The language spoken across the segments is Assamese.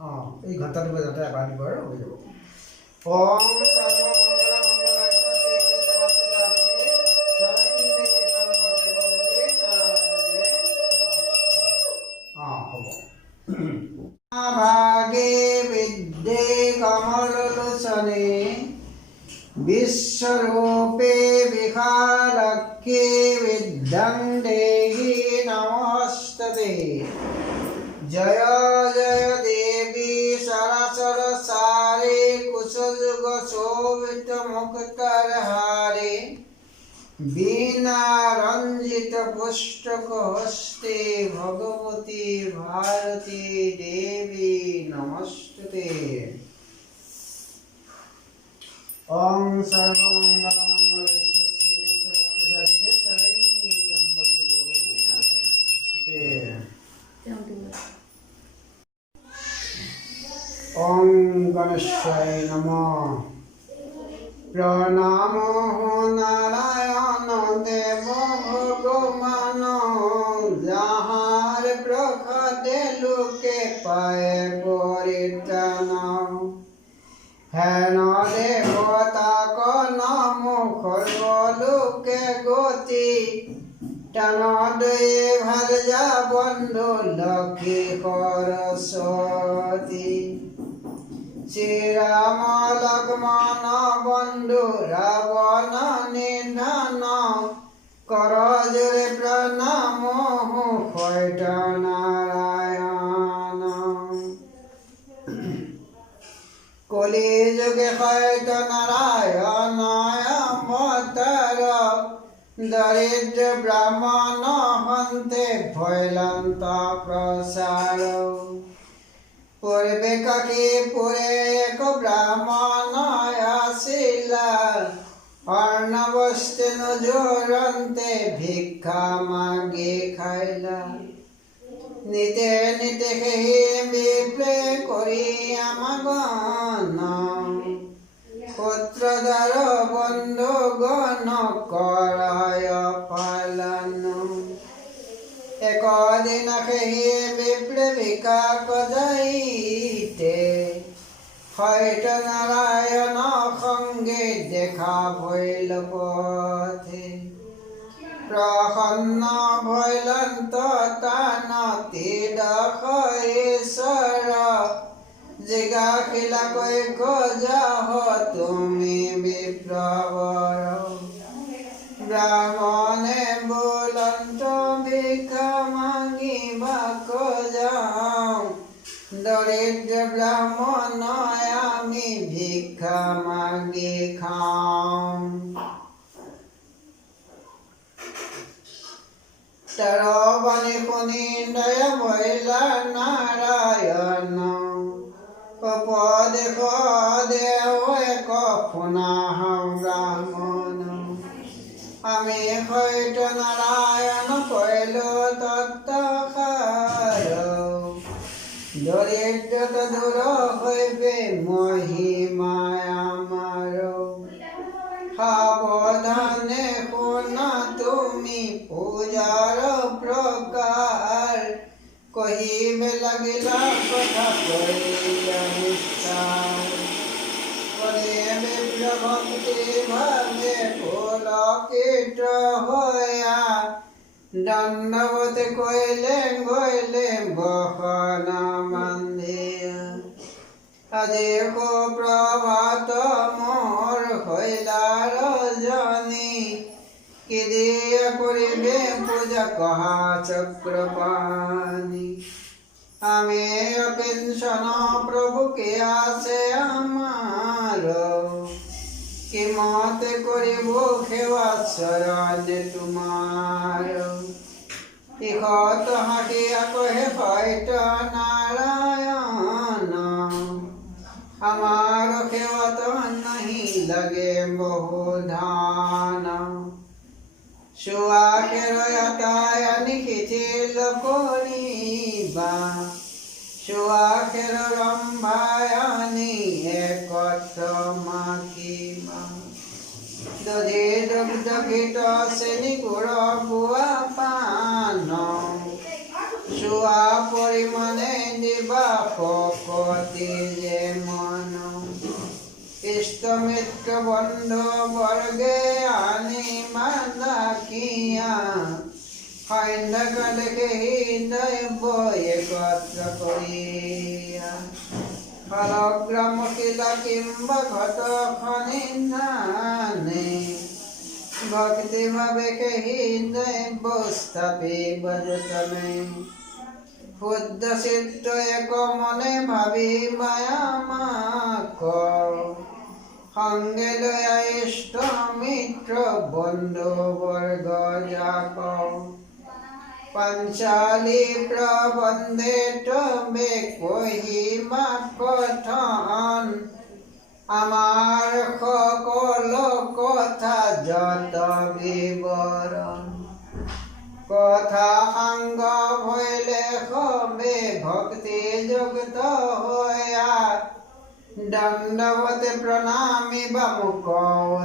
এই ঘণ্টাটো বজাতে এবাৰ দিব আৰু হৈ যাব। ওম সর্বমঙ্গল মঙ্গলায় শিবে সর্বত্র সাধিকে শরণ্যে ত্র্যম্বকে গৌরী নারায়ণে নমস্তুতে। ভাগে বিদ্যে কমললোচনে বিশ্বরূপে বিশালাক্ষী বিদ্যাং দেহি নমস্তুতে। জয় জয় দেবী সরসর সারে কুশযুগ শোভিত মুক্তার হারে বীণা রঞ্জিত পুষ্টক হস্তে ভগবতী ভারতী দেবী নমস্তুতে। ওং সর্বমঙ্গল মঙ্গলে শিবে সর্বত্র সাধিকে শরণ্যে ত্র্যম্বকে গৌরী নারায়ণে নমস্তুতে। ওং গণেশায় নমঃ। প্রণামো নারায়ণ দেব ভগবান যাহার প্রসাদে লোকে পায় পরিত্রাণ। হেন দেবতা নম সর্বলোকে গতি টান দয়ে ভার্যা বন্ধু লক্ষ্মী সরস্বতী। শ্রীরাম লক্ষ্মণ বন্ধু রাবণ নিধন কর জোরে প্রণাম কৈট নারায়ণ। কলি যুগে কৈট নারায়ণ অবতার দরিদ্র ব্রাহ্মণ হন্তে ভৈলন্ত প্রসার। পূর্বে কাশীপুরে এক ব্রাহ্মণ আসিলা অর্ণবস্তেন জোরন্তে ভিক্ষা মাগি খাইলা। নিতে নিতে সেই বিপ্লে করি আমাগন পুত্রধর বন্ধু গণ কৰায় পালন। একদিন সেই বিপ্লবিকা যাইতে কৈট নারায়ণ সঙ্গে দেখা ভৈল পথে। প্রসন্ন ভৈলন্ত তানতি দশঈশ্বর জিজ্ঞাসিলা কৈ গজাহ তুমি বিপ্লৱৰ। ব্রাহ্মণে বলন্ত ভিক্ষা মাগিবাক যাও দরিদ্র ব্রাহ্মণ আমি ভিক্ষা মাগি খাও। তার বাণী শুনি দয়া ভৈলা নারায়ণ উপদেশ দেও এক শুনা ব্রাহ্মণ। আমি কৈট নারায়ণ কৈলো তত্ত্বসার দরিদ্রত দূর হইবে মহিমায় আমার। সাবধানে শুনা তুমি পূজার প্রকার কহিবে লাগিলা কথা কইলা নিষ্ঠার। ভক্তি ভাবে পুলকিত হইয়া দণ্ডবত কইলে গইলে বসন বান্ধিয়া। আজি সুপ্রভাত মোর হইলা রজনী কি দিয়া করিবে পূজা কহা চক্রপাণী। আমি পেনশন প্রভু কে আছে আমার কি মতে করিব সেবা শরণ তোমার। ইহত হাঁটিয়া কহে কৈট নারায়ণ আমার সেবত নাহি লাগে বহু ধান। সুআখের আতায়ানি শিথিল করিবা সুআখের রম্ভায়ানি একত্র মাখিবা। দধি দুগ্ধ ঘিত শ্রেণী গুড় গুয়া পান চোৱা পৰিমাণে দিবা শকতি যে মন ইষ্টমিত্ৰ বন্ধু বৰ্গে আনি মাদাকিয়া সন্ধ্যাকালে হৃদয় একত্ৰ কৰিয়া ফলগ্ৰাম শিলা কিম্বা ঘট খনিধানে ভক্তি ভাবে হৃদয় স্থাপি বজতমে শুদ্ধ চিত্ত এক মনে ভাবি মায়ামাক সঙ্গে লয়া ইষ্ট মিত্ৰ বন্ধু বৰ্গ যাক পঞ্চালি প্ৰবন্ধে তবে কহিমা কথন আমাৰ সকলো কথা যত বিৱৰণ কথা সাংগ ভৈলে সবে ভক্তি যুক্ত হয়া দণ্ডৱতে প্ৰণামী বা মুখ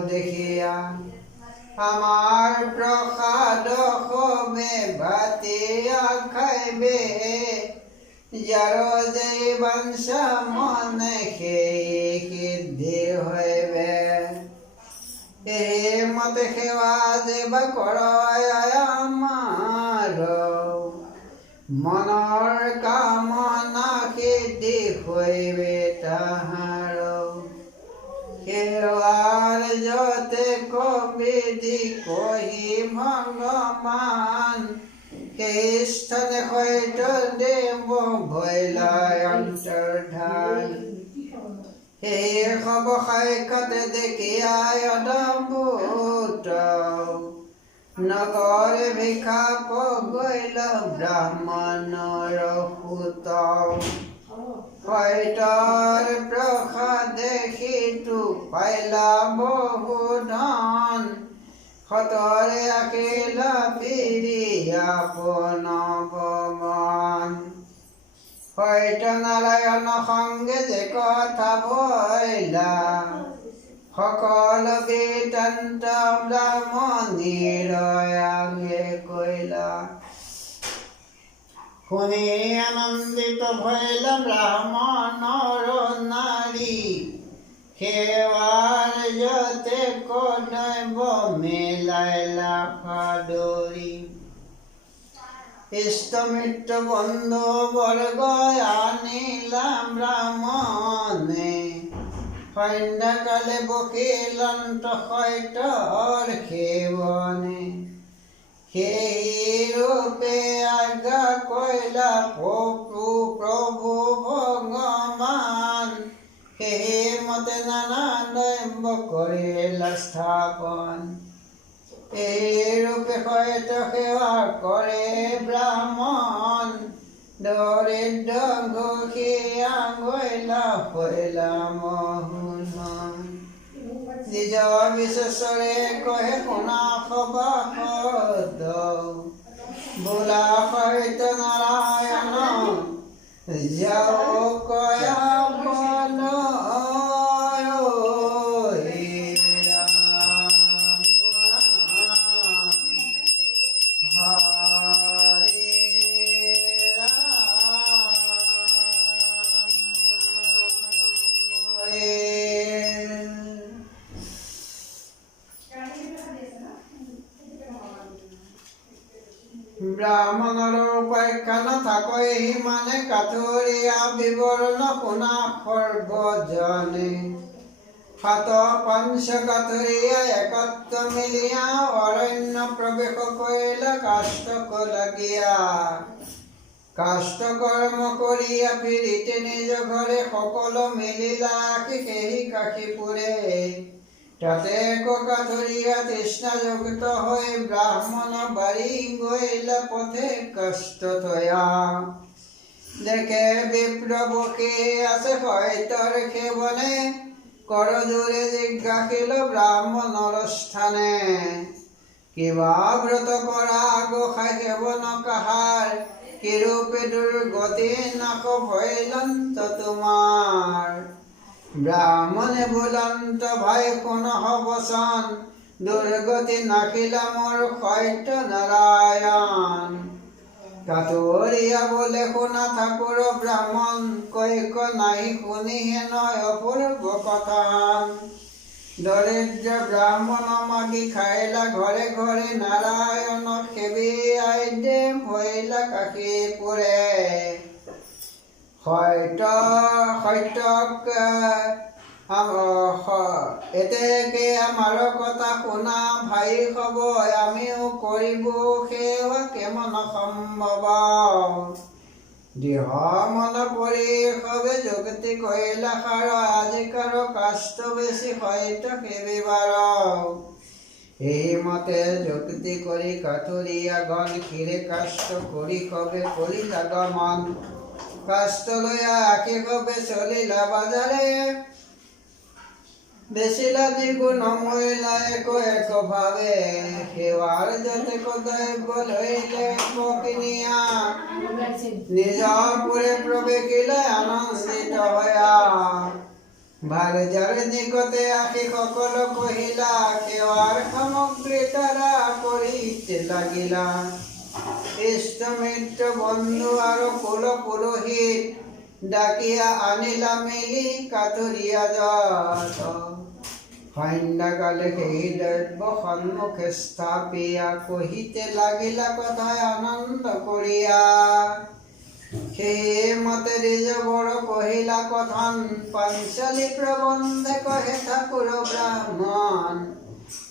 দেখিয়া আমাৰ প্ৰসাদ সবে ভাতিয়া খাইবে যাৰ যে বংশা মনে সেই সিদ্ধি হইবে এই মতে সেৱা যেবা কৰয় আমাৰ মনৰ কামনা সিদ্ধি হইবে তাহাৰ সেৱাৰ যতে কবিধি কহি ভগৱান সেই স্থানে সৈত দেৱ ভৈলাই অন্তৰ্ধান সেই সব সাক্ষাৎ দেখিয়াই অদ্ভুত নগৰে ভিক্ষাপ গৈল ব্ৰাহ্মণৰ সুত সৈতৰ প্ৰসাদ সিটো পাইলা বহু ধন সতৰে আকিলা পিৰিয়া পনৱমন সৈত নাৰায়ণ সংগে যে কথা ভৈলা সকল বেদান্ত ব্ৰাহ্মণীৰ আগে কৈলা শুনি আনন্দিত ভৈল ব্ৰাহ্মণৰ নাৰী সেৱাৰ যতে কদৈব মেলাইলা সাদৰি ইষ্টমিত্ৰ বন্ধু বৰ্গ আনিলা ব্ৰাহ্মণে সন্ধ্যাকালে বকিলন্ত সৈতৰ সেৱনে সেই ৰূপে আজ্ঞা কৈলা প্ৰভু ভগৱান সেই মতে নানা দৈৱ কৰিলা স্থাপন এই ৰূপে সৈত সেৱা কৰে ব্ৰাহ্মণ দৰিদ্ৰ ঘোষিয়া গৈলা হৈলা মহুন নিজ বিশেষৰে কহে শুনা সবাসদ বোলা সৈত নাৰায়ণ যাও কয়া বল ব্ৰাহ্মণৰ উপাখ্যান থাকৈ সিমানে কাঠুৰীয়া বিৱৰণ শুনা সৰ্বজনে সাত পঞ্চ কাঠুৰীয়া একত্ৰ মিলিয়া অৰণ্য প্ৰৱেশ কৰিলা কাষ্টক লাগীয়া কাষ্ট কৰ্ম কৰিয়া ফিৰিতে নিজ ঘৰে সকলো মিলিলা সেই কাশীপুৰে তাতে কাঠুৰীয়া তৃষ্ণাযুক্ত হৈ ব্ৰাহ্মণ বাৰী গৈলা পথে কষ্ট থয়া দেখে বিপ্ৰ বকি আছে সৈতৰ সেৱনে কৰজোৰে জিজ্ঞাসিল ব্ৰাহ্মণৰ স্থানে কিবা ব্ৰত কৰা গোসাঁই সেৱন কাহাৰ কিৰূপে দুৰ্গতি নাক ভৈলন্ত তোমাৰ ব্ৰাহ্মণে বোলন্ত ভাই শুন বচন দুৰ্গতি নাখিলা মোৰ সৈত নাৰায়ণ কাতৰিয়া বোলে শুনা ঠাকুৰ ব্ৰাহ্মণ কৈক নাই শুনিহে নয় অপূৰ্ব কথা দৰিদ্ৰ ব্ৰাহ্মণ মাগি খাইলা ঘৰে ঘৰে নাৰায়ণ সেবি আইদে ভৈলা কাশী পুৰে সত্যক এতেকে আমাৰ কথা শুনা ভাই হব আমিও কৰিব সেৱা কেমন সম্ভৱ দেহ মন পৰি সবে যুক্তি কৰিলা সাৰ আজিকাৰ কাষ্ট বেছি সত্য সেবিবাৰ এই মতে যুক্তি কৰি কাঠুৰিয়া গণ ক্ষীৰে কাষ্ট কৰি সবে কৰি আগমন কাষ্ট লয়া আশী সবে চলিলা বাজাৰে দেশিলা দ্বিগুণ মহিলা এক ভাবে সেৱাৰ যতে কদব্য লইলে পকিনিয়া নিজপুৰে প্ৰবেশিলে আনন্দিত হয়া ভাৰে যাৰ নিকটে আহি সকল কহিলা সেৱাৰ সামগ্ৰী তাৰা কৰিতে লাগিলা ইষ্ট মিত্ৰ বন্ধু আৰু কুল পুৰোহিত ডাকিয়া আনিলা মেলি কাঠুৰিয়া যত সন্ধ্যাকালে সেই দ্ৰব্য সন্মুখে স্থাপিয়া কহিতে লাগিলা কথাই আনন্দ কৰিয়া সেই মতে ৰিজবৰ কহিলা কথন পাঞ্চালী প্ৰবন্ধে কহে ঠাকুৰ ব্ৰাহ্মণ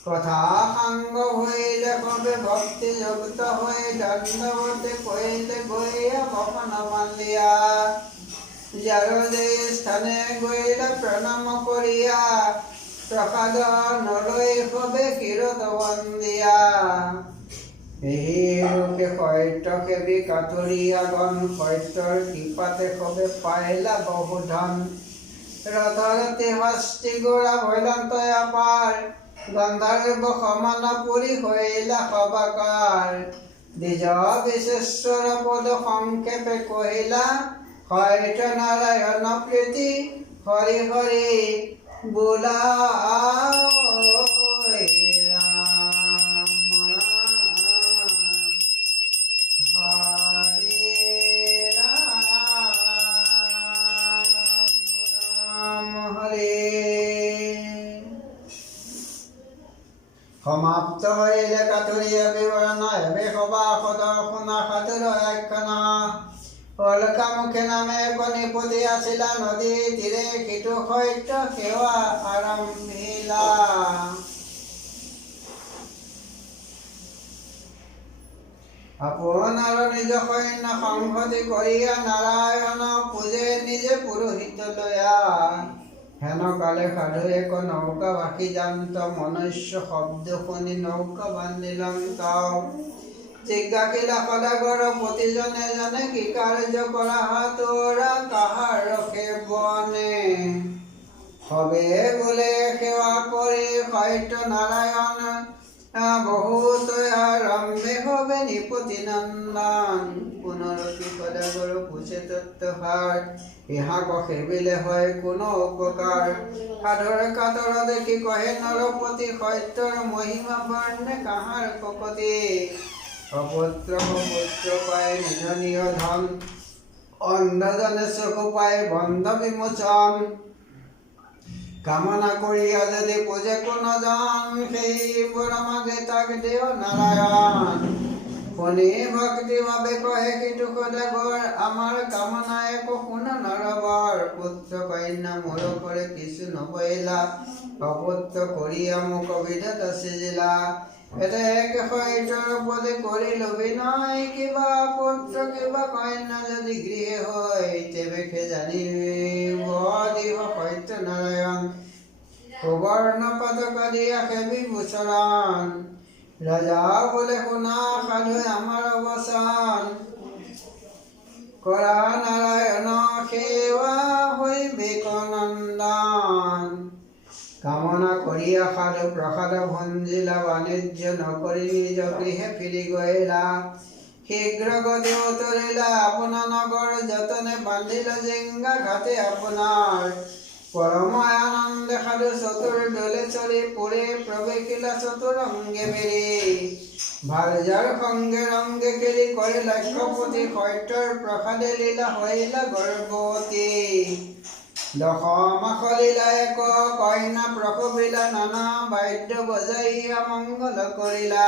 কথা সাংগ হইলে সবে ভক্তি যুক্ত হৈ দণ্ডৱতে কহিলে গৈয়া বসন বান্ধিয়া যাৰ যে স্থানে গৈলা প্ৰণাম কৰিয়া প্ৰসাদ নলৈ সবে ক্ষীৰত বন্দিয়া এই ৰূপে সত্য সেবি কাঠুৰিয়া গণ সত্যৰ কৃপাতে সবে পাইলা বহু ধন ৰথৰতে হস্তি গোৰা ভৈলন্ত অপাৰ গন্ধৰ্ব সমান পুৰি হৈলা সবাকাৰ দ্বিজ বিশেশ্বৰ পদ সংক্ষেপে কহিলা সত্য নাৰায়ণ প্ৰীতি হৰি হৰি বোলা সমাপ্ত হইলে কাঠুৰিয়া বিৱৰণ এবে সবা সদৰ শুনা সাধুৰ একখানা অলকা মুখে নামে কণিপতি আছিলা নদী তীৰে সিটো সত্য সেৱা আৰম্ভিলা আপোনাৰ নিজ সৈন্য সংহতি কৰিয়া নাৰায়ণ পূজে নিজে পুৰোহিত লয়া হেন কালে সাধু এক নৌকা ভাসি যান্ত মনুষ্য শব্দ শুনি নৌকা বান্ধিলন্ত জিজ্ঞাসিলা সদাগৰ প্ৰতিজনে জনে কি কাৰ্য কৰা তোৰা কাহাৰ ৰখে বনে সবে বোলে সেৱা কৰি সত্য নাৰায়ণ বহুত আৰম্ভে হবে নিপতি নন্দন পুনৰপি সদাগৰ পুছে তত্ত্বহাৰ ইহাক সেবিলে হয় কোনো উপকাৰ সাধৰ কাতৰ দেখি কহে নৰপতি সত্যৰ মহিমা বৰ্ণে কাহাৰ ককতি অপুত্ৰ পুত্ৰ পায় নিধনীয় ধন অন্ধজনে চকু পায় বন্ধ বিমোচন কামনা কৰিয়া যদি পূজে কোনো জন সেই পৰমাগে তাক দেও নাৰায়ণ শুনি ভক্তি ভাবে কহে সিটো সদাগৰ আমাৰ কামনা একো শুন নৰবৰ পুত্ৰ কন্যা মোৰ কৰে কিছু নবইলা অপুত্ৰ কৰিয়া মোক বিধাতা সিজিলা এতে এক সত্যৰ পদে কৰিলো বিনয় কিবা পুত্ৰ কিবা কন্যা যদি গৃহে হয় তেবে খে জানিব দিব সত্য নাৰায়ণ সুবৰ্ণ পদক দিয়া সেবি ভূষৰণ ৰাজা বোলে শুনা সাধু আমাৰ অৱসান কৰা নাৰায়ণ সেৱা হৈ বিকনন্দন কামনা কৰিয়া সাধু প্ৰসাদ ভঞ্জিলা বাণিজ্য নকৰি নিজ গৃহে ফিৰি গৈলা শীঘ্ৰ গতি উতৰিলা আপোনাৰ নগৰ যতনে বান্ধিলা জিংগা ঘাটে আপোনাৰ পৰম আনন্দে সাধু চতুৰ দলে চৰি পুৰে প্ৰৱেশিলা চতুৰংগে মেৰি ভালজাৰ সংগে ৰংগে কেৰি কৰে লক্ষ্যপতি সত্যৰ প্ৰসাদে লীলা হৈলা গৰ্ভৱতী দশমাস লীলা এক কন্যা প্ৰসবিলা নানা বাদ্য বজাইয়া মংগল কৰিলা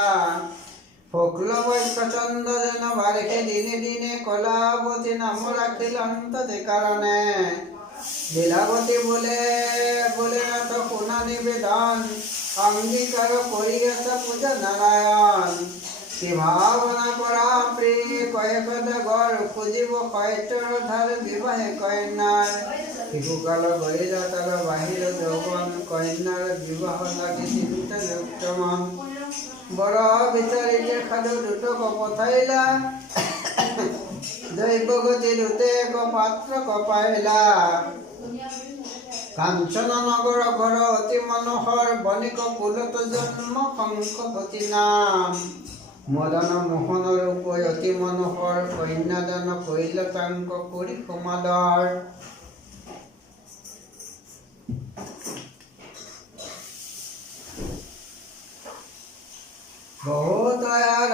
শুক্লপক্ষ চন্দ্ৰ যেন বাৰিষে দিনে দিনে কলাৱতী নাম ৰাখিল অন্ততে কাৰণে লীলাৱতী বোলে নাথ শুনা নিবেদন অংগীকাৰ কৰি আছে পূজা নাৰায়ণ কি ভাৱনা কৰা প্ৰিয় কয়েকত গড় খুজিব সত্যৰ ধাৰ বিবাহে কন্যাৰ শিশুকাল গৰিলা তাল বাহিৰ যৌৱন কন্যাৰ বিবাহ লাগি চিন্তা যুক্ত মন বৰ বিচাৰিতে সাধু দুটক পঠাইলা দৈৱগতি দুতে এক পাত্ৰ কপাইলা কাঞ্চন নগৰ ঘৰ অতি মনোহৰ বণিক কুলত জন্ম শংখপতি নাম মদন মোহন ৰূপ অতি মনোহৰ কন্যাদান কৰিল তাংক কৰি সমাদৰ বহুত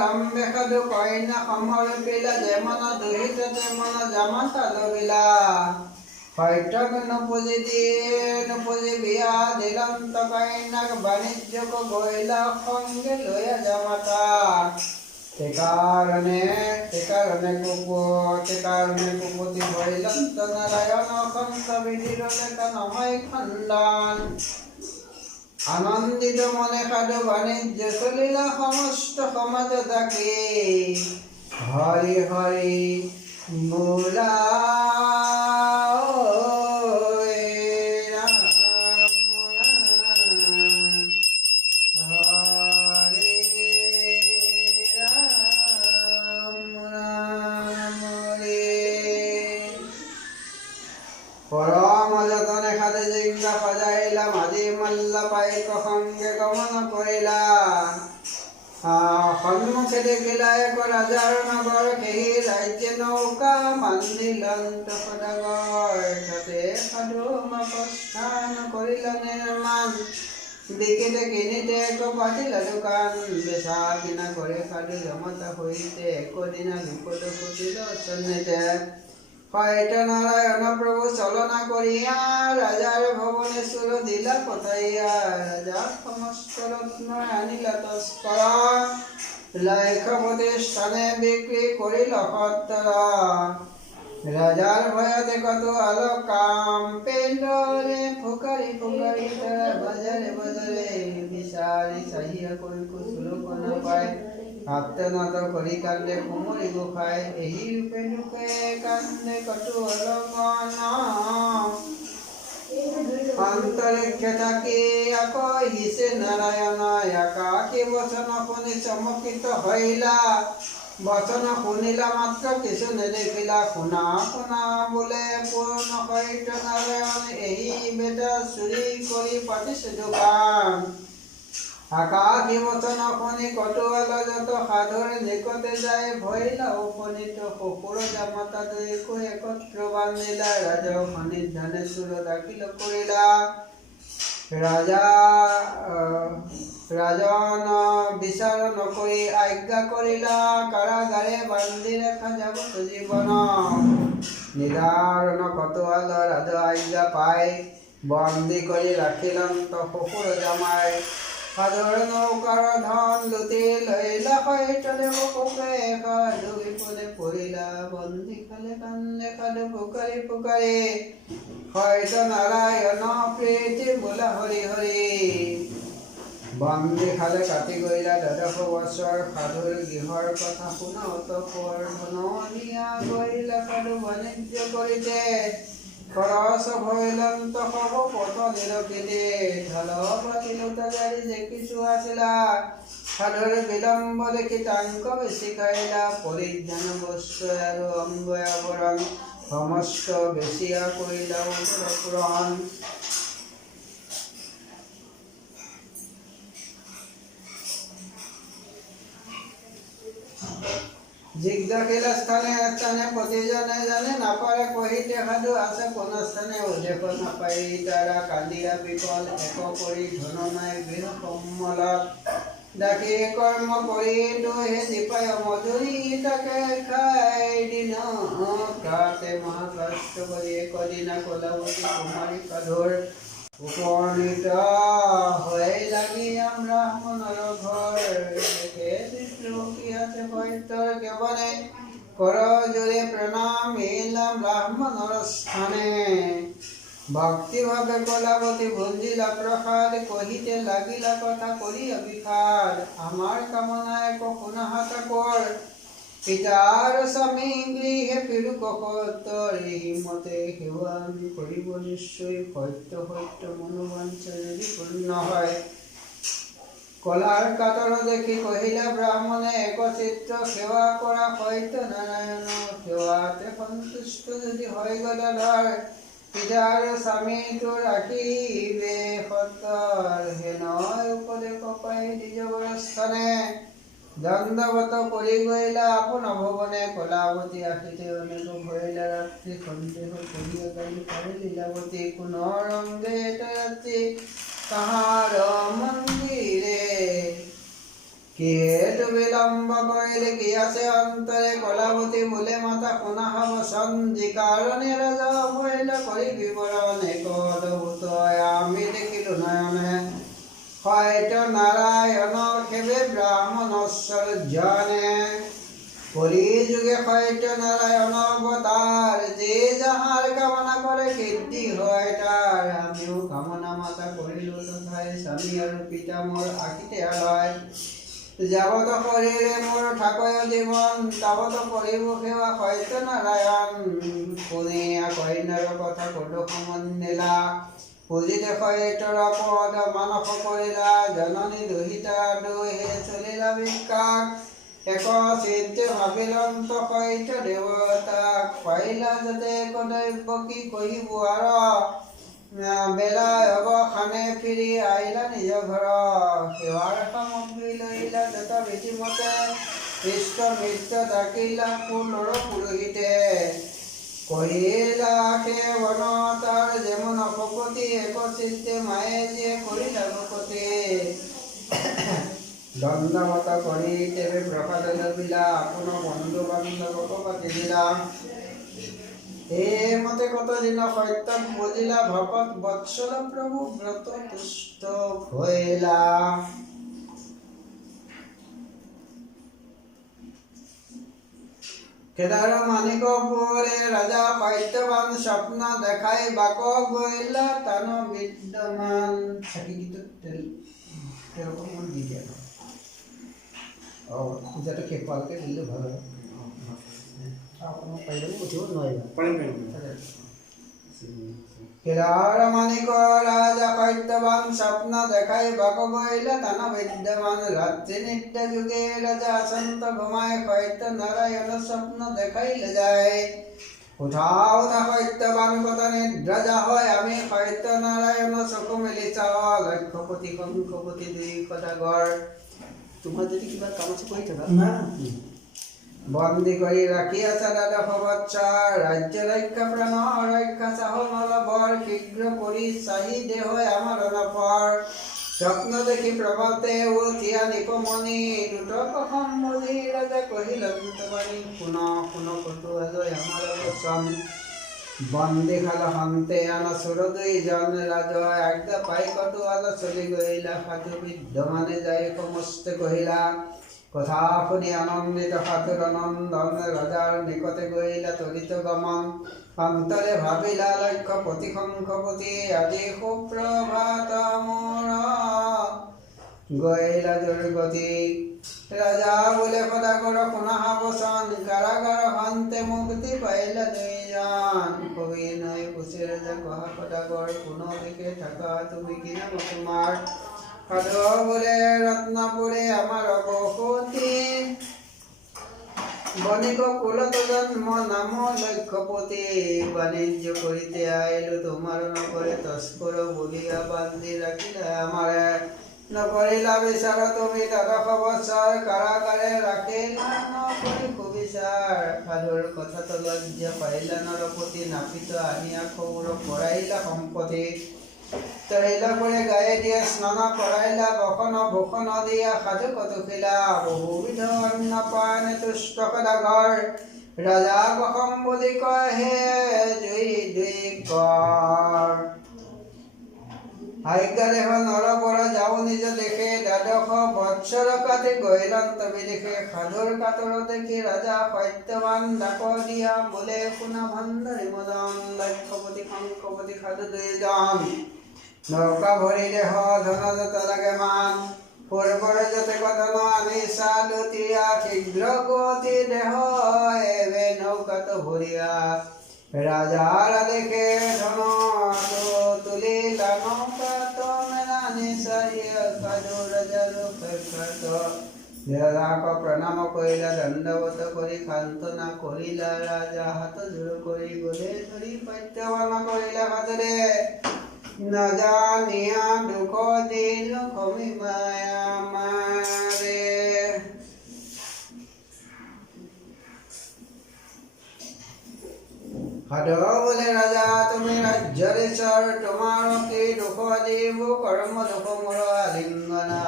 আৰম্ভে সাধু কন্যা সমৰ্পিলা যেমন দুহিত তেমন জামাতা লভিলা সত্যক নুপুজি বিয়া দিলন্ত কন্যাক বাণিজ্যক গইলা সঙ্গে লয়া জামাতা সেইকাৰণে কুপতি বৈলন্ত নাৰায়ণ সন্ত বিধিৰ লেখা নহয় খণ্ডন আনন্দিত মনে সাধু বাণিজ্য চলিলা সমস্ত সমাজ তাকে হৰি হৰি বোলা পৰম যতনে সাধু জিংগা সজাইলা মাজি মল্ল পাইক সংগে গমন কৰিলা সন্মুখে দেখিলা এক ৰাজাৰ নগৰ সেই ৰাজ্য নৌকা বান্ধিলন্ত সদাগৰ তাতে সাধু মকস্থান কৰিলা নিৰ্মাণ বিকিতে কিনিতে এক পাতিলা দোকান বেচা কিনা কৰে সাধু জমতা সৈতে একদিনা বিপদ কুটিল সন্নিতে সত্য নারায়ণ প্রভু চলনা করিয়া রাজার ভবনে সুর দিলা পঠাইয়া রাজা সমস্ত রত্ন আনিলা তস্কর লাখ প্রতিষ্ঠানে বিক্রি করিল সত্তর রাজার ভয়তে কত আলো কাম পেন্ডরে ফুকারি তারা বাজারে বাজারে বিচারি চাহিয়া কই কুশল কোনা পায় আত্মনাদ কৰি কান্দে কুমৰি গোসাই এই ৰূপে লোকে কান্দে কটু অলপন অন্তৰিক্ষ থাকি আকৌ হিছে নাৰায়ণ একাকী বচন শুনি চমকিত হৈলা বচন শুনিলা মাত্ৰ কিছু নেদেখিলা শুনা বোলে পূৰ্ণ সত্য নাৰায়ণ এই বেটা চুৰি কৰি পাতিছে দোকান আকাশী বচন শুনি কটুৱাল যত সাধুৰ নিকটে যায় ভৈলা উপনীত শ্বশুৰ জামাতা দুইকো একত্ৰ বান্ধিলা ৰাজা সন্নিধানে চুৰ দাখিল কৰিলা ৰাজন বিচাৰ নকৰি আজ্ঞা কৰিলা কাৰাগাৰে বান্ধি ৰেখা যাবত জীৱন নিদাৰণ কটুৱাল ৰাজা আজ্ঞা পাই বন্দী কৰি ৰাখিলন্ত শ্বশুৰ জামাই সাধুৰ নৌকাৰ ধন লুটি লৈলা সত্য দেৱ পোকে সাধু বিপদে পৰিলা বন্দী খালে কান্দে সাধু পুকাৰি সত্য নাৰায়ণ প্ৰীতি বোলা হৰি হৰি বন্দী খালে কাটি গইলা ১২ বছৰ সাধুৰ গৃহৰ কথা শুনাওত পৰ বননীয়া গইলা সাধু বাণিজ্য কৰিতে খৰচ ভৈলন্ত সব পথ নিৰকিলে ঢাল পাতিলোতা জাৰি যে কিছু আছিলা সাধুৰ বিলম্ব দেখি তাংক বেছি খাইলা পৰিধান বস্ত্ৰ আৰু অংগ আৱৰণ সমস্ত বেছিয়া কৰিলা পুৰণ জিজ্ঞাসিলা স্থানে স্থানে প্ৰতিজনে জানে নাপাৰে কহিতে সাধু আছে কোন স্থানে উদেশ নাপাই তাৰা কান্দিয়া বিকল এক কৰি ধন নাই গৃহ কমলত ডাকি কৰ্ম কৰি দুহে দীপায় মজুৰি তাকে খাই দিন কাতে মহাকষ্ট কৰি কদিনা কলাৱতী কুমাৰী কাধৰ উপনীত হৈ লাগি ব্ৰাহ্মণৰ ঘৰ কি আছে সত্যৰ কেৱলে কৰ জোৰে প্ৰণাম এলাম ব্ৰাহ্মণৰ স্থানে ভক্তিভাৱে কলাৱতী ভঞ্জিলা প্ৰসাদ কহিতে লাগিলা কথা কৰি অবিষাদ আমাৰ কামনা এক শুনাহা তাকৰ পিতাৰ স্বামী গৃহে পিৰুক সত্তৰ এই মতে সেৱা আমি কৰিব নিশ্চয় সত্য সত্য মনোবাঞ্ছা যদি পূৰ্ণ হয় কলাৰ কাতৰ দেখি কহিলা ব্ৰাহ্মণে একচিত্ৰ সেৱা কৰা সত্য নাৰায়ণৰ সেৱাতে সন্তুষ্ট যদি হয় গদাধৰ পিতাৰ স্বামীটো ৰাখিবে সত্তৰ হেনয় উপদেশ পাই নিজৰ স্থানে দণ্ডৱত পৰি গৈলা আপোন ভৱনে কলাৱতী আহিতে অনেক ভৰিলা ৰাত্ৰি সন্দেহ কৰি গালি পাৰে লীলাৱতী পুনৰ ৰংগে এটা ৰাত্ৰি কাহাৰ মন্দিৰে কিহেতু বিলম্ব কৰিলে কি আছে অন্তৰে কলাৱতী বোলে মাতা শুনা হব যি কাৰণে ৰজা মহিলা কৰি বিৱৰণ একদভূত আমি দেখিলো নয়নে সত্য নাৰায়ণৰ সেৱে ব্ৰাহ্মণস্বৰ জানে কলিযুগে সত্য নাৰায়ণ অৱতাৰ যে যাহাৰ কামনা কৰে সিদ্ধি হয় তাৰ আমিও কামনা মাতা কৰিলো তথাই স্বামী আৰু পিতা মোৰ আশীতে আলয় যাবত শৰীৰে মোৰ ঠাকয় জীৱন তাবত কৰিব সেৱা সত্য নাৰায়ণ কোনে কন্যাৰ কথা কলো সমন্বিলা পুজিতে সত্যৰ পদ মানস কৰিলা জননী দুহিতা দুহে চলিলা বিকাশ এক চিন্তে ভাবিলন্ত সত্য দেৱতাক পাইলা যাতে কদব্য কি কহিব আৰু বেলা অৱসানে ফিৰি আহিলা নিজ ঘৰ সেৱাৰ সামগ্ৰী লৈলা যথা বিধিমতে ইষ্ট মিত্ৰ ডাকিলা ফুলৰ পুৰোহিতে কহিলা সেৱন তাৰ যেমন ভকতি এক চিন্তে মায়ে যিয়ে কৰিলা ভকতি দণ্ডৱত কৰি তেবে প্ৰসাদ লবিলা আপোন বন্ধু বান্ধৱক পাতি দিলা এই মতে কত দিন সত্যত বুজিলা ভকত বৎসল প্ৰভু ব্ৰত তুষ্ট হৈলা কেদাৰ মানিক পুৰে ৰাজা সত্যবান স্বপ্ন দেখাই বাক গৈলা তান বিদ্যমান থাকি গীতত দি দিয়া পূজাটো শেষ হোৱালৈকে দিলে ভাল হয় কেদাৰ মানিক ৰাজা সত্যবান স্বপ্ন দেখাই বাক গৈলা তান বিদ্যমান ৰাত্ৰি নিত্য যুগে ৰাজা সন্ত ঘুমাই সত্য নাৰায়ণ স্বপ্ন দেখাইলে যায় উঠা উঠা সত্যবান কথা নিদ্ৰাজা হয় আমি সত্য নাৰায়ণ চকু মেলি চাওঁ লক্ষপতি শংখপতি দুই সদাগৰ তোমাৰ যদি কিবা কাম আছে কৰি থাকা বন্দী কৰি ৰাখি আছে দাদা সবৎসৰ ৰাজ্য ৰক্ষা প্ৰাণ ৰক্ষা চাহ নলবৰ শীঘ্ৰ কৰি চাহি দেহ আমাৰ নপৰ স্বপ্ন দেখি প্ৰভাতে উঠিয়া নিপমণি দুটক সম্বোধি ৰাজা কহিল দুটবাণী শুন শুন কৌতূহল আমাৰ বচন বন্দী খাল সন্তে আন চুৰ দুইজন ৰাজ আজ্ঞা পাই কৌতূহল চলি গহিলা সাধু বিদ্যমানে যাই সমস্ত কহিলা কথা শুনি আনন্দিত সাধুৰ নন্দন ৰজাৰ নিকটে গহিলা তৰিত গমন অন্তৰে ভাবিলা লক্ষপতি শংখপতি আজি সুপ্ৰভাত মোৰ গহিলা দুৰ্গতি ৰাজা বোলে সদাগৰ শুনাহা বচন কাৰাগাৰ সন্তে মুক্তি পাইলা দুইজন কবি নৈ পুচি ৰাজা কহা সদাগৰ পুনৰ দিশে থাকা তুমি কি নাম তোমাৰ সাধু বোলে ৰত্নপুৰে আমাৰ বসতি বণিক কুলত জন্ম নাম লক্ষপতি বাণিজ্য কৰিতে আহিলো তোমাৰ নকৰে তস্কৰ বলিয়া বান্ধি ৰাখিলে আমাৰে নকৰিলা বিচাৰ তুমি ১৩ বছৰ কাৰাগাৰে ৰাখিলা নকৰি কুবিচাৰ সাধুৰ কথাত লজ্জা পাইলা নৰপতি নাপিত আনিয়া খবৰ পৰাইলা সম্পত্তি তৰিলা কৰি গায়ে দিয়ে স্নান কৰাইলা বসন ভূষণ দিয়া সাধু কটুকিলা বহুবিধ অন্ন পায়নে তুষ্ট সদাগৰ ৰাজা বসম বুলি কয় হে জুই জুই কৰ আজ্ঞাদেহ নৰবৰ যাও নিজ দেশে দ্বাদশ বৎসৰ কাটি গৈলন্ত বিদেশে সাধুৰ কাতৰ দেখি ৰাজা সত্যৱান ডাক দিয়া বোলে শুনা ভাণ্ডাৰী মদন লক্ষ্যপতি শংকপতি সাধু দুইজন নৌকা ভৰি দেহ ধন যত লাগে মান পূৰ্বৰ যতে কদন আনি চালুতীয়া শীঘ্ৰ গতি দেহ এবে নৌকাটো ভৰিয়া ৰাজাৰ দেখে ধন তুলিলা নৌকাটো মেলানি চাৰিয়া সাধু ৰাজাৰ ৰাজাক প্ৰণাম কৰিলা দণ্ডৱত কৰি সান্তনা কৰিলা ৰাজা হাত জোৰ কৰি গলে ধৰি সত্যৱান কৰিলা সাধুৰে নজানিয়া দুখ দিল কমি মায়া মাৰে সাধু বোলে ৰাজা তুমি ৰাজ্যৰে চৰ তোমাৰ কি দুখ দিব কৰ্ম দুখ মোৰ আলিংগনা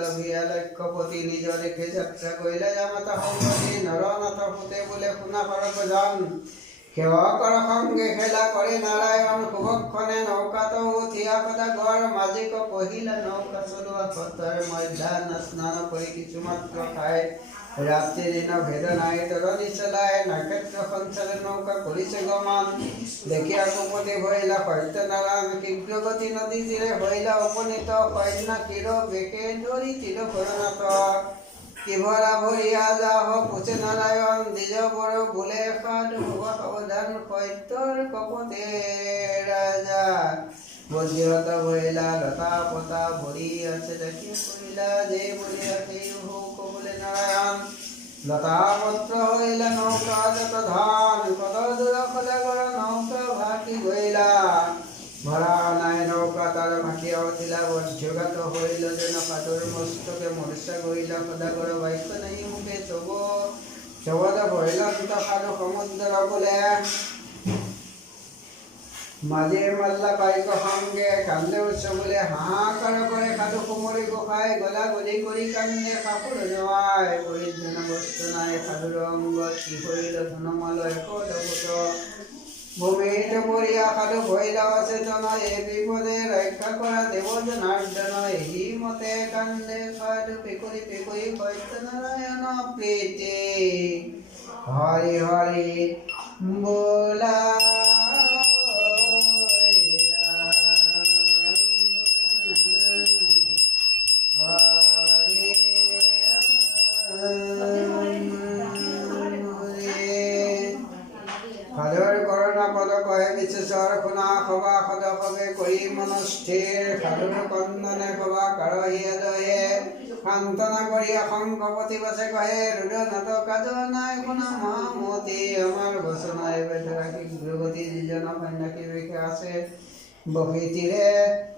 লভিয়া লক্ষ্যপতি নিজ দেখে যাত্ৰা কৰিলে যামাতা সংগতি নৰনাথ সুতে বোলে শুনা সৰ্বজন সেৱা কৰ সংগে খেলা কৰি নাৰায়ণ শুভক্ষণে নৌকাটো উঠিয়া সদাগৰ মাজিক পহিলা নৌকা চলোৱা সতৰ মধ্যাহ্ন স্নান কৰি কিছু মাত্ৰ খাই ৰাত্ৰি দিন ভেদ নাই তৰণি চলাই নক্ষত্ৰ সঞ্চালে নৌকা কৰিছে গমন দেখি কুপতি ভৰিলা সত্যনাৰায়ণ শীঘ্ৰগতি নদী তীৰে ভৰিলা উপনীত সৈন্য কিৰ বেকে ধৰি তিৰ কৰনাথ কিভৰা ভৰিয়া যাহ পুছে নাৰায়ণ দ্বিজ বৰ বোলে সাধু সাৱধান সত্যৰ কপতে ৰাজা বজ্ৰত ভৰিলা লতা পতা ভৰি আছে দেখি কৰিলা যে বলিয়া সেই কবলে নাৰায়ণ লতা পত্ৰ হইলা নৌকা যত ধান কত দূৰ সদাগৰ নৌকা ভাকি গইলা ভৰা নাই নৌকা তাৰ ভাকিয়া উঠিলা বজ্ৰঘাত হইল যেন সাধুৰ মস্তকে মূৰ্ছা গইলা সদাগৰ বাক্য নাই মুখে চবদ ভৈলন্ত সাধু সমুদ্ৰ বোলে মাজে মাল্লা পাইক সংগে কান্দে উচ্চ বোলে হাহাকাৰ কৰে সাধু কুমৰী গোসাই গলা গলি কৰি কান্দে কাপোৰ জোৱাই পৰিধান বস্তু নাই সাধুৰ অংগত কি কৰিল ধনমালয় কদপুত ভূমিত পৰিয়া সাধু ভৈলা অচেতন এই বিপদে ৰক্ষা কৰা দেৱ জনাৰ্দন এই মতে কান্দে সাধু পেকুৰি পেকুৰি সত্যনাৰায়ণ প্ৰীতি হৰি হৰি বোলা সাধুৰ কৰোণা পদ কহে কিছু চৰ শুনা সভা সদসবে কৰি মনস্থিৰ সাধুৰ কন্দনে সভা কাৰহিয়ে দহে সান্তনা কৰিয়া শংকপতি বাছে কহে ৰুদনত কাজ নাই শুনা মহামতি আমাৰ বচনাই বেধৰা শীঘ্ৰগতি যিজন সন্যাসী বেশে আছে বহিতীৰে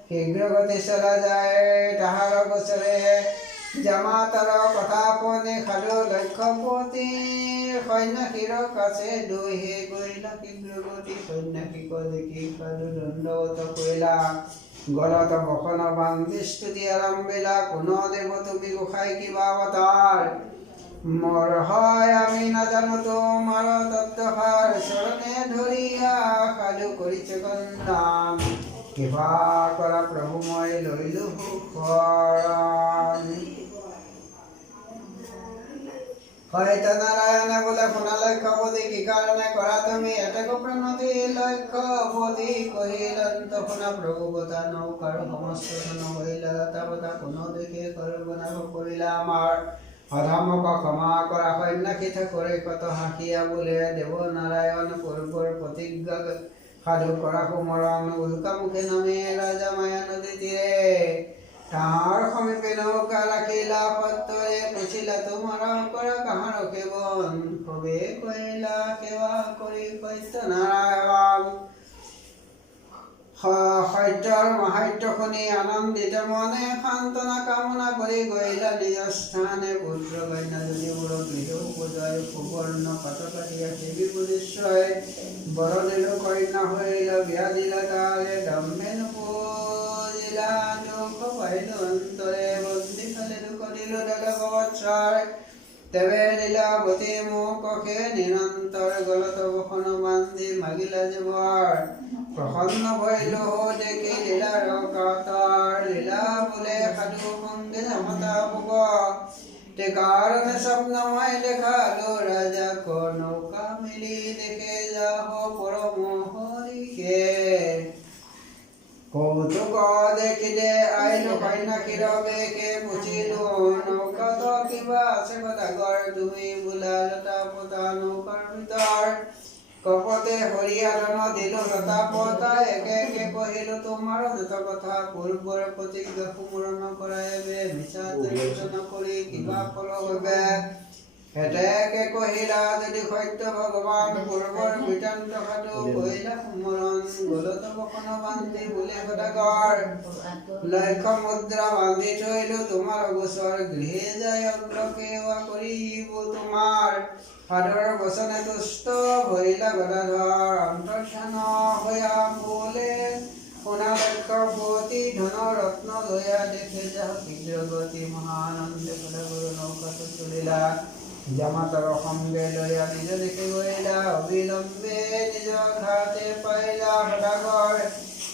শীঘ্ৰগতি চলা যায় তাহাৰ গোচৰে জামাতাৰ কথা শুনি সাধু লক্ষ্যপতি সন্যাসীৰ কাছে দৈহে কৰিলা শীঘ্ৰগতি সন্যাসীক দেখি সাধু দণ্ডৱত কৰিলা গলত বসন বান্ধি স্তুতি আৰম্ভিলা কোন দেৱ তুমি গোসাই কিবা অৱতাৰ মোৰ হয় আমি নাজানো তোমাৰ তত্ত্বসাৰ চৰণে ধৰিয়া সাধু কৰিছে গন্ধান কিবা কৰা প্ৰভু মই লৈলো শৰণ সত্যনাৰায়ণে বোলে শুনা লক্ষ্যপতি কি কাৰণে কৰা তুমি এতেক প্ৰণতি লক্ষ্যপতি কহিলন্ত শুনা প্ৰভু বতা নৌকাৰ সমস্ত ধন হইলা লতা বতা কোন দেখে সৰ্বনাশ কৰিলা আমাৰ অধমক ক্ষমা কৰা সন্যাসী ঠাকুৰে কত হাঁহিয়া বোলে দেৱ নাৰায়ণ পূৰ্বৰ প্ৰতিজ্ঞা সাধু কৰা সুমৰণ উল্কা মুখে নামে ৰাজা মায়া নদী তীৰে তাহাৰ সমীপে নৌকা ৰাখিলা সত্তৰে পুছিলা তোমাৰ কৰা কাহাৰ কেৱন সবে কৰিলা সেৱা কৰি সত্যনাৰায়ণ সত্যৰ মাহাত্য শুনি আনন্দিত মনে সান্তনা কামনা কৰি গইলা নিজ স্থানে পুত্ৰ কন্যা যদিবোৰ গৃহ উপজয় সুবৰ্ণ পাতকাটিয়া দেৱী বুলিশ্বয় বৰদেৰ কন্যা হইল বিয়া দিলা তাৰে দম্ভে নুপুৰ আহিলো অন্তৰে বন্দী খালে দুখ দিলো দাদা বৎসৰ তেবে লীলাৱতী মোক কষে নিৰন্তৰ গলত বসন বান্ধি মাগিলা জীৱৰ প্ৰসন্ন ভৈলো দেখি লীলাৰ কাতৰ লীলা বোলে সাধু সংগে জামতা ভোগ তে কাৰণে স্বপ্নময় দেখালো ৰাজাক নৌকা মেলি দেখে যাহ পৰম হৰিকে কৌতুক দেখিলে আইলো সন্যাসীৰ বেগে পুছিলো নৌকাত কিবা আছে গদাগৰ তুমি বোলা লতা পতা নৌকাৰ ভিতৰ কপতে হৰিয়াৰণ দিলো লতা পতা একে একে কহিলো তোমাৰ যত কথা পূৰ্বৰ প্ৰতিজ্ঞা সুমৰণ কৰাইবে মিছা ত্যাগ কৰি কিবা ফল হবে এতেকে কহিলা যদি সত্য ভগৱান পূৰ্বৰ বিতান্ত সাধু কহিলা সুমৰণ গলত বসন বান্ধি বোলে গদাগৰ লক্ষ্য মুদ্ৰা বান্ধি থৈলো তোমাৰ গোচৰ গৃহে যায় অগ্ৰসেৱা কৰিব তোমাৰ সাধুৰ বচনে তুষ্ট ভৰিলা গদাধৰ অন্তৰ্ধান হয়া বোলে শুনা লক্ষ্য পতি ধন ৰত্ন লয়া দেখে যাহ শীঘ্ৰ গতি মহানন্দে গদাগুৰু নৌকাটো তুলিলা জামাতৰ সংগে লয়া নিজ দেখি গৈলা অবিলম্বে নিজ ঘাটে পাইলা গদাগৰ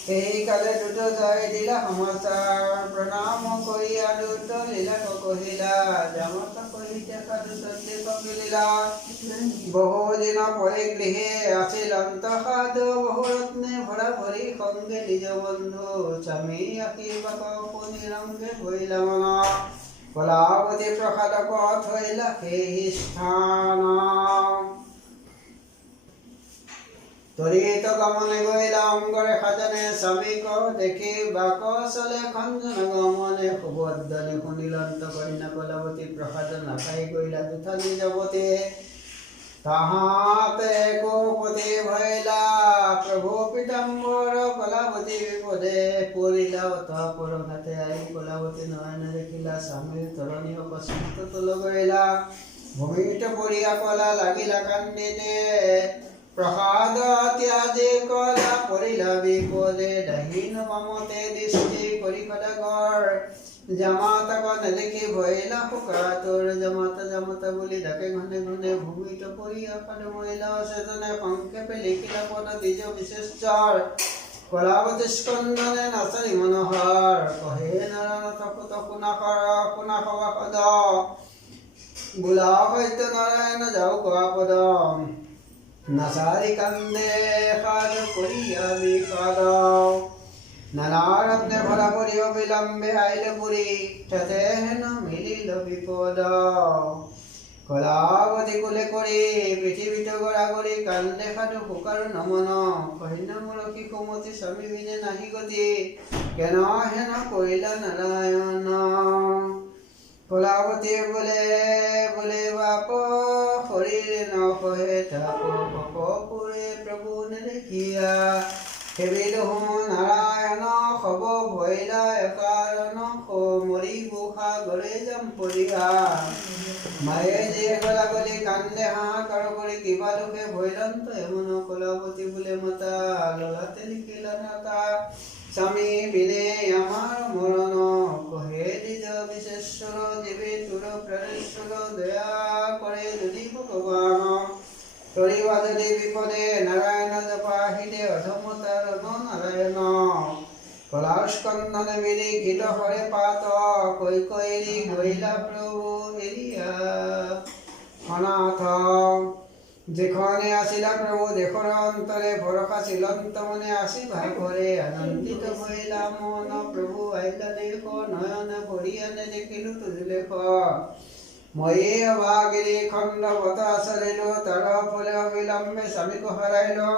এই কালে দ্ৰুত যাই দিলা সমাচাৰ প্ৰণাম কৰি দ্ৰুত লীলাক কহিলা জামত কহিতে সাধু সত্যে কপিলিলা বহু দিন পৰে গৃহে আছিল অন্ত সাধু বহু ৰত্নে ভৰা ভৰি সংগে নিজ বন্ধু স্বামী আশীৰ্বাদ নিৰংগে কৰিলা মন কলাৱতী প্ৰসাদক থৈলা সেই স্থান তৰিত গমনে গৈলা অংগৰে সাজনে স্বামীক দেখি বাক চলে খঞ্জন গমনে সুবদ্ধনে শুনিলন্ত কন্যা কলাৱতী প্ৰসাদ নাখাই গৈলা দুটা নিজৱতী তাহাতে গোপতি ভৈলা প্ৰভু পীতাম্বৰ কলাৱতী বিপদে পৰিলা অতঃপৰ ঘাটে আহি কলাৱতী নয়নে দেখিলা স্বামীৰ তৰণী অকস্মাত তল গৈলা ভূমিত পৰিয়া কলা লাগিলা কান্দিতে প্ৰসাদ ত্যাজি কলা পৰিলা বিপদে দাহীন মমতে দৃষ্টি কৰি গদাগৰ জামাতাক নেদেখি ভৈলা শুকাতুৰ জামাতা জামাতা বুলি ডাকে ঘনে ঘনে ভূমিত পৰিয়া সাধু মহিলা অচেতনে সংক্ষেপে লিখিলা পদ দ্বিজ বিশেষৰ কলাৱতী স্কন্দনে নাচনি মনোহৰ কহে নাৰায়ণ তকুত শুনা খৱা পদ বোলা সত্য নাৰায়ণ যাও কোৱা পদ নাচাৰি কান্দে সাধু কৰিয়া বিষাদ নানাৰত্নে ভৰা পৰি অবিলম্বে আইলে পুৰী তাতে হেন মিলিল বিপদ কলাৱতী কুলে কৰি পৃথিৱীত গৰাগৰি কান্দে সাধু শুকাৰু নমন কহিনা মূৰকী কুমতি স্বামী বিনে নাহি গতি কেন হেন কৰিলা নাৰায়ণ কলাৱতী বোলে বোলে বাপ শৰীৰে নকহে তাপ পুৰে প্ৰভু নেদেখিয়া সেবিলো নাৰায়ণ খব ভৈলা একাৰণ মৰিব সাগৰে যাম পৰিয়া মায়ে যে গলা গলি কান্দে হাহাকাৰ কৰি কিবা দুখে ভৈলন্ত এমন কলাৱতী বোলে মতা ললাতে লিখিলা নাতা স্বামী বিনে আমাৰ মৰণ কহে নিজ বিশেশ্বৰ জীৱে তোৰ প্ৰাণেশ্বৰ দয়া কৰে যদি ভগৱান তৰিবা যদি বিপদে নাৰায়ণ জপা হিদে অধমতাৰ নাৰায়ণ কলাস্কন্দনে বিৰি গীত হৰে পাত কৈ কৈৰি গৈলা প্ৰভু এৰিয়া অনাথ যেখনে আসিলা প্ৰভু দেশৰ অন্তৰে ভৰসা চিলন্ত মনে আসি ভাগৰে আনন্দিত হৈলা মন প্ৰভু আহিলা দেশ নয়নে ভৰিয়ানে দেখিলো তুজুলেখ ময়ে অভাগিৰি খণ্ড বতা চলিলো তাৰ ফলে অবিলম্বে স্বামীক হৰাইলো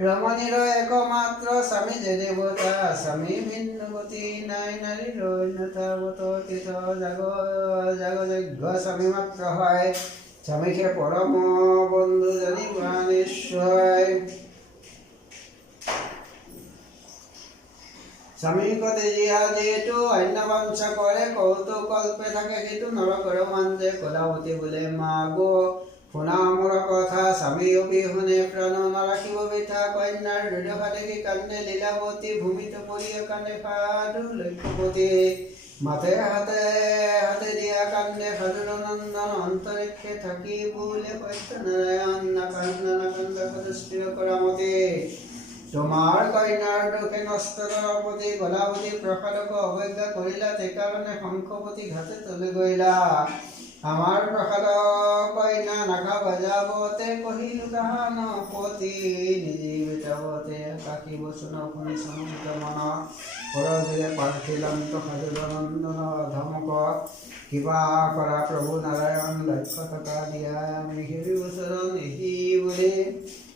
ৰমণীৰ একমাত্ৰ স্বামী যে দেৱতা স্বামী ভিন্ন গতি নাই নাৰীৰ অন্যথা বত তীৰ্থ জাগ যজ্ঞ স্বামী মাত্ৰ হয় স্বামীকে পৰম বন্ধু জানিবা নিশ্চয় স্বামীকতে জিয়া যিহেতু অন্য বাঞ্ছা কৰে কৌতুক কল্পে থাকে সেইটো নৰকৰ মান যে কলাৱতী বোলে মাগো শুনা মোৰ কথা স্বামী অবিহনে প্ৰাণ নাৰাখিব বৃথা কন্যাৰ দুৰ্দশা দেখি কান্দে লীলাৱতী ভূমিত পৰিয়ে কান্দে সাধু লক্ষ্যপতি মাথে হাতে হাতে দিয়া কান্দে সাধুৰ নন্দন অন্তৰিক্ষে থাকি বোলে সত্যনাৰায়ণ নাকান্দ নাকান্দ সদস্থিৰ কৰামতি তোমাৰ কন্যাৰ দুখে নষ্ট দৰপতি গলাৱতী প্ৰসাদক অৱজ্ঞা কৰিলা সেইকাৰণে শংখপতি ঘাটে তলে গৈলা আমাৰ প্ৰসাদ কইনা নাখা বজাবতে কহিলো কাহান পতি নিজি বেটাবতে কাকি বচন শুনি সংগীত মন পৰজে পাৰ্থিলন্ত সাধুৰ নন্দন ধমক কিবা কৰা প্ৰভু নাৰায়ণ লক্ষ্য টকা দিয়া মিহিৰি ওচৰণ এহি বুলি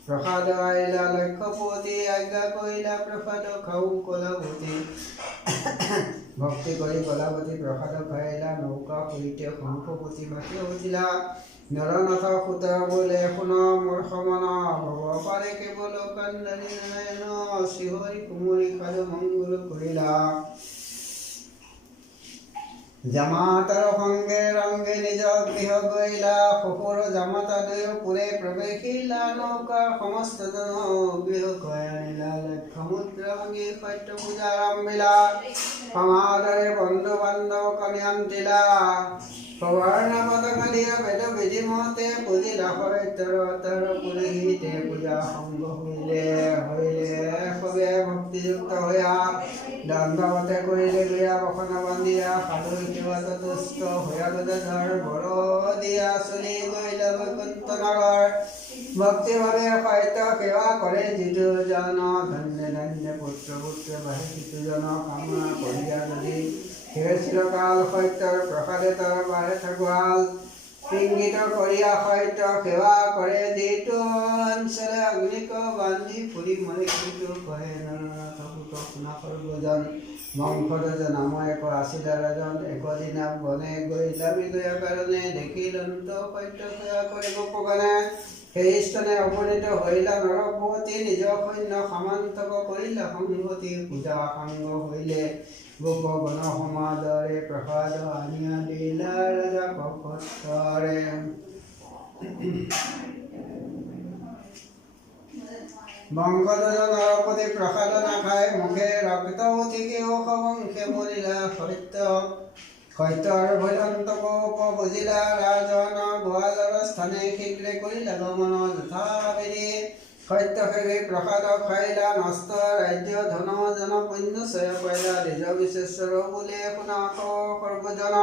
প্ৰসাদ আহিলা লক্ষ্যপতি আজ্ঞা কৰিলা প্ৰসাদ খাওঁ কলাৱতী ভক্তি কৰি কলাৱতী প্ৰসাদ খাইলা নৌকা সৈতে শংখপতি মাতি উঠিলা নৰনাথ সুত বোলে শুন মোৰ সমন ভৱ পাৰে কেৱল কান্দাৰী নাৰায়ণ শিহৰি কুমৰি সাধু মংগল কৰিলা জামাতাৰ সংগে ৰংগে নিজ গৃহ গৈলা শহুৰ জামাতা দুয়ো পুৰে প্ৰৱেশিলা নৌকা সমস্ত জন গৃহ কয় আনিলা লক্ষ্য মুদ্ৰা ভাঙি সত্য পূজা আৰম্ভিলা সমাদৰে বন্ধু বান্ধৱ কনিয়ান্তিলা সবাৰ নামত কালিয়া বেদ বিধি মতে পুজিলা সত্যৰ পুৰোহিতে পূজা সংগ হইলে সবে ভক্তিযুক্ত হৈয়া দণ্ডৱতে কৰিলে গিয়া বসন বান্ধিয়া সাধু সেৱাত তুষ্ট হৈয়া গদাধৰ বৰ দিয়া চলি গৈলা বৈকুণ্ঠ নগৰ ভক্তিভাৱে সত্য সেৱা কৰে যিটো জন ধন্য ধন্য পুত্ৰ পুত্ৰ বাঢ়ি যিটো জন কামনা কৰিয়া যদি সেয়ে চিৰকাল সত্যৰ প্ৰসাদে তাৰ বাৰে থাকুৱাল পিংগিত কৰিয়া সত্য সেৱা কৰে যিটো অঞ্চলে অগ্নিক বান্ধি ফুৰি মৰে কিন্তু কয় নৰনাথ পুত শুনা সৰ্বজন বংশজ নাম এক আছিলা ৰাজন একদিনা বনে গৈ লামি গয়া কাৰণে দেখিলন্ত সত্য সেৱা কৰিব পগনে সেই স্থানে অপনীত হৈলা নৰপতি নিজ সৈন্য সামন্তক কৰিলা সংগতি পূজা সাংগ হইলে গোপ গণ সমাদৰে প্ৰসাদ আনিয়া দিলা ৰাজা কপটৰে বংশজ নৰপতি প্ৰসাদ নাখায় মুখে ৰক্ত উঠিকে অসবংশে মৰিলা সত্যৰ ভৈৰন্তক বুজিলা ৰাজন গোৱালৰ স্থানে শীঘ্ৰে কৰিলা গমন যথাবিধি সত্য সেৱী প্ৰসাদ খাইলা নষ্ট ৰাজ্য ধন জন পুণ্যচয় পাইলা নিজ বিশেশ্বৰ বোলে শুনা সৰ্বজন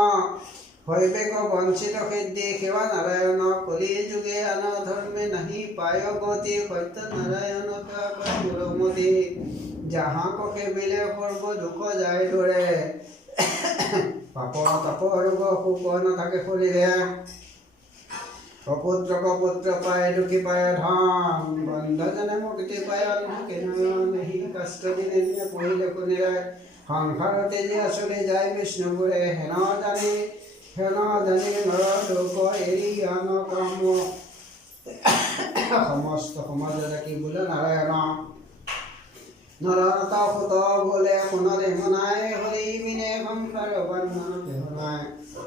হৈবেক বঞ্চিত সিদ্ধি সেৱা নাৰায়ণ কলি যুগে আন ধৰ্মে নাহি পায় গতি সত্য নাৰায়ণ মূলমতি যাহাক সেবিলে সৰ্ব দুখ যায় দৰে পাপ তাপ ৰোগ শোক নাথাকে শৰীৰে অপুত্ৰক পুত্ৰ পায় দুখী পায় ধন বন্ধজনে মুক্তি পায় নেহি কষ্ট দিনে দিনে পঢ়িলে শুনিলে সংসাৰতে যে চলি যায় বিষ্ণুপুৰে হেন জানি নৰ লোক এৰি আন কাম সমস্ত সমাজ দেখি বোলে নাৰায়ণ নৰনাথ সুত বোলে শুনৰে মনাই হৰি মিনে সংসাৰ বন্ধন কেহনাই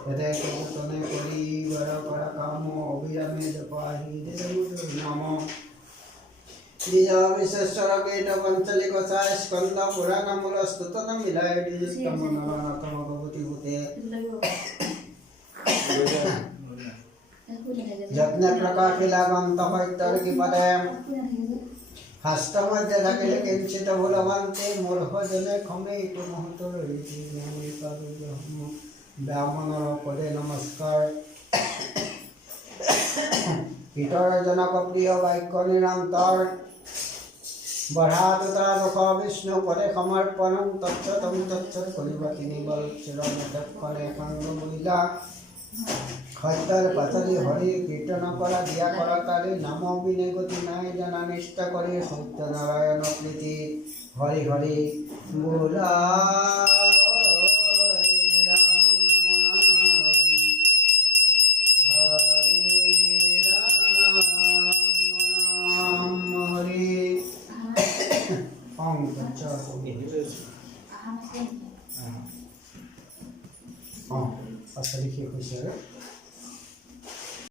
এতে কীৰ্তনে কৰি বৰ কৰা কাম অবিৰামে জপাহি নাম নিজ বিশেশ্বৰ কীৰ্ত পঞ্চলিক চাই স্কন্দ পুৰাণ মূল স্তুতন মিলাই দিযুক্তম নৰনাথ ভগৱতী ভূতে যত্নে প্ৰকাশিলা গ্ৰন্থ সত্যৰ কৃপাতে শাস্ত্ৰ মধ্যে থাকিলে কিঞ্চিত ভুলভন্তি মূৰ্খজনে ক্ষমে ইটো মুহূৰ্তৰ ব্ৰাহ্মণৰ পদে নমস্কাৰ হিতৰ জনক প্ৰিয় বাক্য নিৰন্তৰ বঢ়া দুটা দুখ বিষ্ণু পদে সমৰ্পণম তৎসতম তৎসত কৰিব তিনি বল চিৰমে সংগ বুলিলা সত্যৰ পাচলি হৰি কীৰ্তন কৰা দিয়া কৰা তাৰি নাম বিনে গতি নাই জানা নিষ্ঠা কৰি সত্য নাৰায়ণ প্ৰীতি হৰি হৰি বোলা পাচলি শেষ হৈছে আৰু